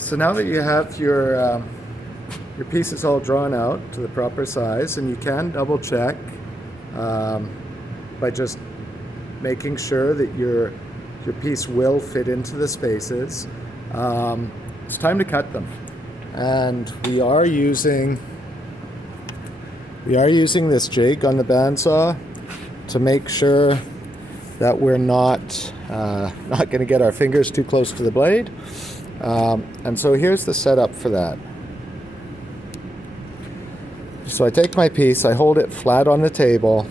So now that you have your pieces all drawn out to the proper size, and you can double check by just making sure that your piece will fit into the spaces, it's time to cut them. And we are using this jig on the bandsaw to make sure that we're not going to get our fingers too close to the blade. And so here's the setup for that. So I take my piece, I hold it flat on the table,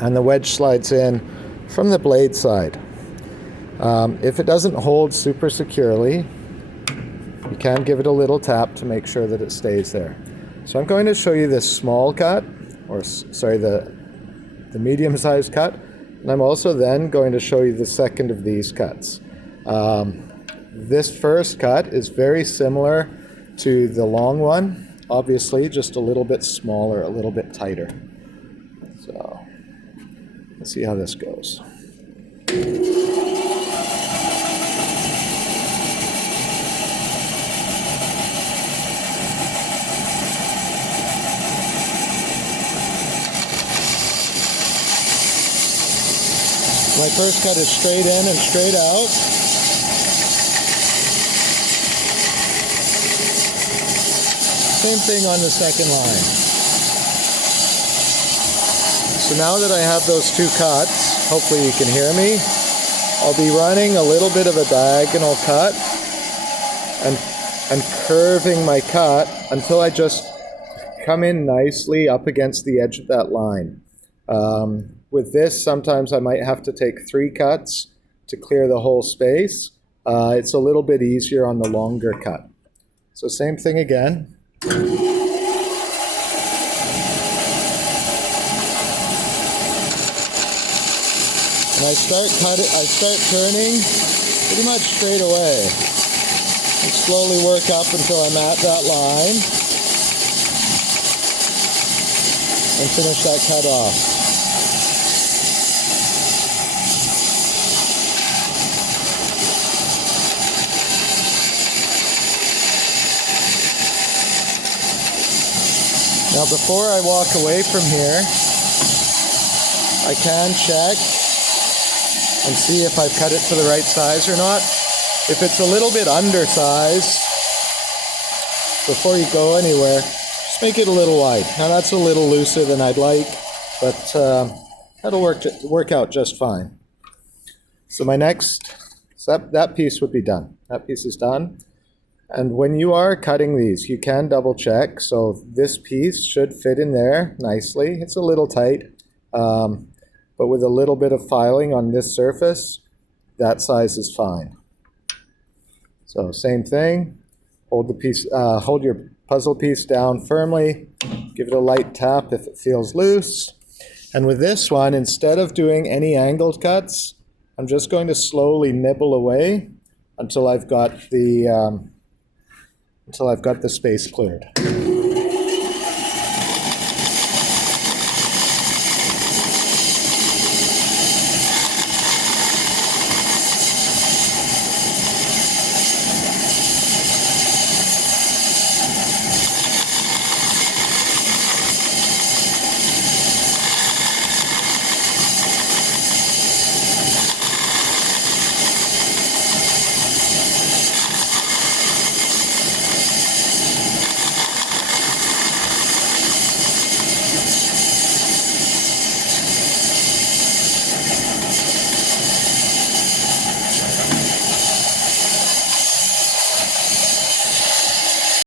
and the wedge slides in from the blade side. If it doesn't hold super securely, you can give it a little tap to make sure that it stays there. So I'm going to show you this small cut, or sorry, the medium-sized cut, and I'm also then going to show you the second of these cuts. This first cut is very similar to the long one, obviously just a little bit smaller, a little bit tighter. So let's see how this goes. My first cut is straight in and straight out. Same thing on the second line. So now that I have those two cuts, hopefully you can hear me, I'll be running a little bit of a diagonal cut and curving my cut until I just come in nicely up against the edge of that line. With this, sometimes I might have to take 3 cuts to clear the whole space. It's a little bit easier on the longer cut. So same thing again. And I start turning pretty much straight away. And slowly work up until I'm at that line and finish that cut off. Now before I walk away from here, I can check and see if I've cut it to the right size or not. If it's a little bit undersized, before you go anywhere, just make it a little wide. Now that's a little looser than I'd like, but that'll work out just fine. So my next, that piece would be done. That piece is done. And when you are cutting these, you can double check. So this piece should fit in there nicely. It's a little tight, but with a little bit of filing on this surface, that size is fine. So same thing, hold your puzzle piece down firmly, give it a light tap if it feels loose. And with this one, instead of doing any angled cuts, I'm just going to slowly nibble away until I've got the space cleared.